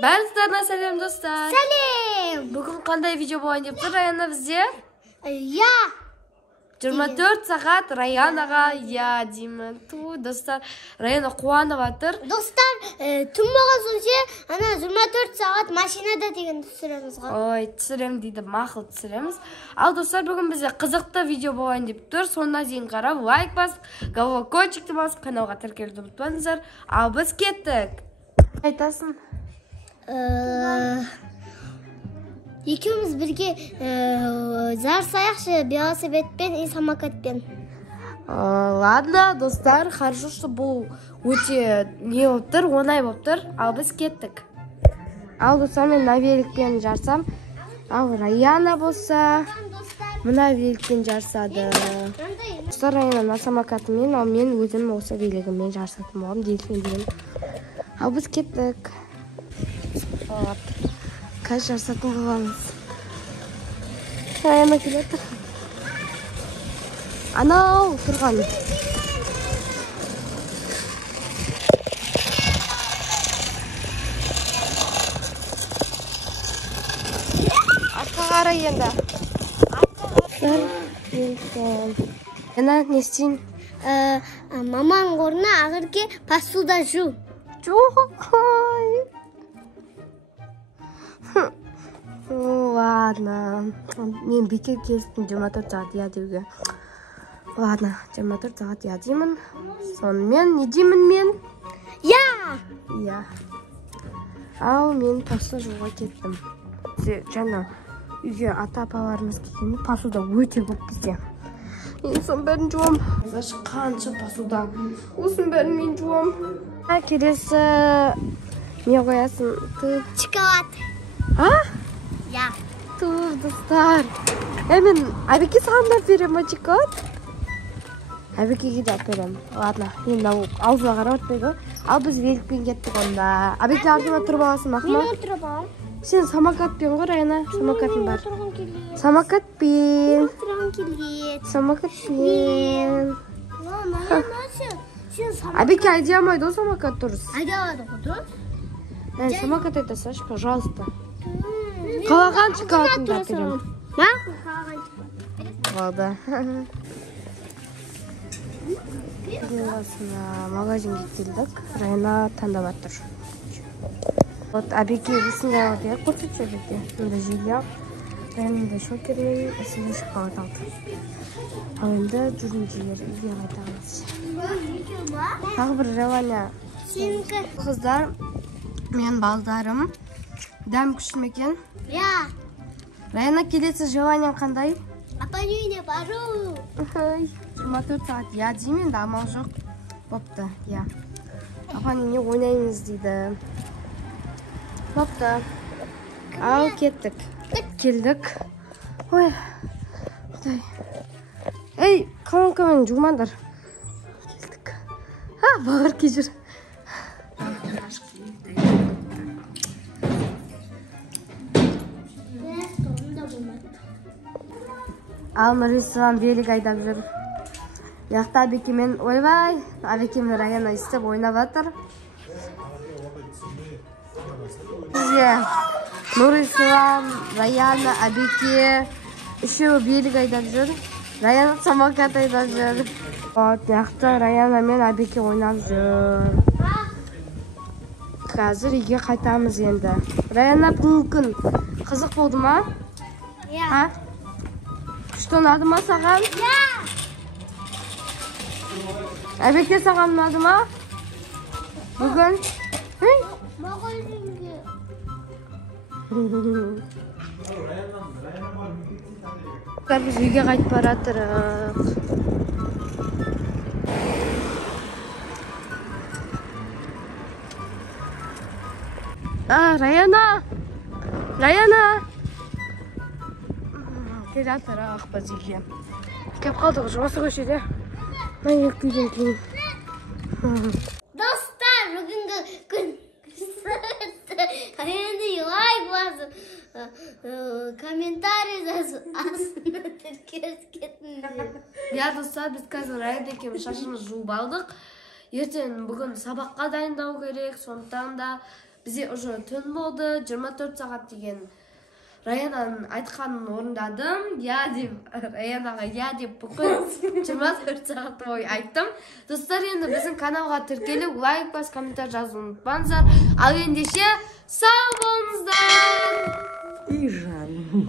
Бәріңіздеріне сәлем достар. Сәлем. Бүгін қандай видео болайын деп тұр Раяна бізде? Я. 24 сағат Раянаға я деймін. Ту достар, Раяна қуанып жатыр. Достар, түн болған соң ана 24 сағат машинада деген түсіреміз ғой. Ой, түсірем дейді, мақұл түсіреміз. Ал достар, бүгін бізде қызықты видео болайын деп тұр. Сонына дейін қарап, лайк басып, колокольчикті басып, каналға тіркелуді ұмытпаңыздар. Ал біз кеттік. Айтасың? Екеуміз бірге жарысайықшы велосипедпен и самокатпен. Ладно, достар, хорошо, что бұл өте не болып тұр, оңай болып тұр. Ал біз кеттік. Ал достар, мен мына великпен жарсам, ал Раяна болса, мына великпен жарсады. Достар, Раяна мына самокатымен, ал мен өзім осы велигіммен жарсатым болам, дейін. Ал біз кеттік. Қазір жарсатын боламыз. Раяна келеді. Анау тұрған. Артқа қарай енді. Ана не істейін? Маманың орнына ағырке посуда жу. Жоқ. Ладно. Мен бекер келістім 24 сағат я деуге. Ладно, 24 сағат я деймін. Сонымен не деймін мен? Я! Я. Ал мен посуда жуға кеттім. Жаңа үйге ата-апаларымыз келгенде посуда өте көп бізде. Мен сон бәрін жуам. Қанша посуда. Осын бәрін мен жуам. Келесі не қоясың? Шоколад. А? Я. Тур, достар. Мен Абеке саған да берем шоколад? Абекеге де берем. Ладно, енді аузына қарап отпайды. Ал біз великпен кеттік онда. Абеке артына тұрып аласың, мақма? Мен отырып алам. Сен самокатпен ғой, Раяна? Самокатың бар. Отырғым келеді. Самокатпен. Отырғым келеді. Самокатпен. Мама, сен самокат. Абеке айдай алмайды о самокат дұрыс. Айдай алады ғой дұрыс. Самокат айтасашы, пожалуйста. Қалаған шоколадын да берем. Мақұл, қалаған шоколад. Болды. Магазинге келдік. Раяна таңдап жатыр. Вот Абеке осындай алды. Көрсетші Абеке. Мында желе. Раяна шокермен осындай шоколад алды. Ал енді жүрінділер үйге қайтамыз. Тағы бір желание. Сенікі. Қыздар, мен балдарым. Дәм күшті екен. Я. Раяна, келесі желание қандай? Апаның үйіне бару. 24 сағат я деймін, да амал жоқ. Бопты, я. Апаның үйіне ойнаймыз дейді. Бопты. Ал кеттік. Келдік. Ой, құдай. Ей, қалың жумандар. Келдік. Бағыр кежір. Ал Нұрислам велик айдап жүр. Яқта Абекемен, ойбай, Абекемен Раяна істеп ойнап жатыр. Бізге Нұрислам, Раяна, Абеке үшеуі велик айдап жүр. Раяна самокат айдап жүр. Яқта Раяна мен Абеке ойнап жүр. Қазір үйге қайтамыз енді. Раяна, бүгін қызық болды ма? Я. Что, ұнады ма саған? Я. Абеке саған ұнады ма? Бүгін? Магазинге. Біз үйге қайтып баратырық. Раяна! Раяна! Кел жатырық біз үйге. Кеп қалдық жоғасы көшеде. Мен еккүйден кейін. Достар, бүгінгі күн. Енді лайк басып, комментарий жазып, астына тіркес кетіңдер. Я достар, біз қазір Раяна екеуміз шашымыз жуып алдық. Ертең бүгін сабаққа дайындау керек, сондықтан да Бізде уже түн болды, 24 сағат деген Раянаның айтқанын орындадым. Я деп, Раянаға я деп бүкіл 24 сағат бойы айттым. Достар, енді біздің каналға тіркеліп, лайк бас, комментарий жазуды ұмытпаңыздар. Ал ендеше сау болыңыздар. И жан.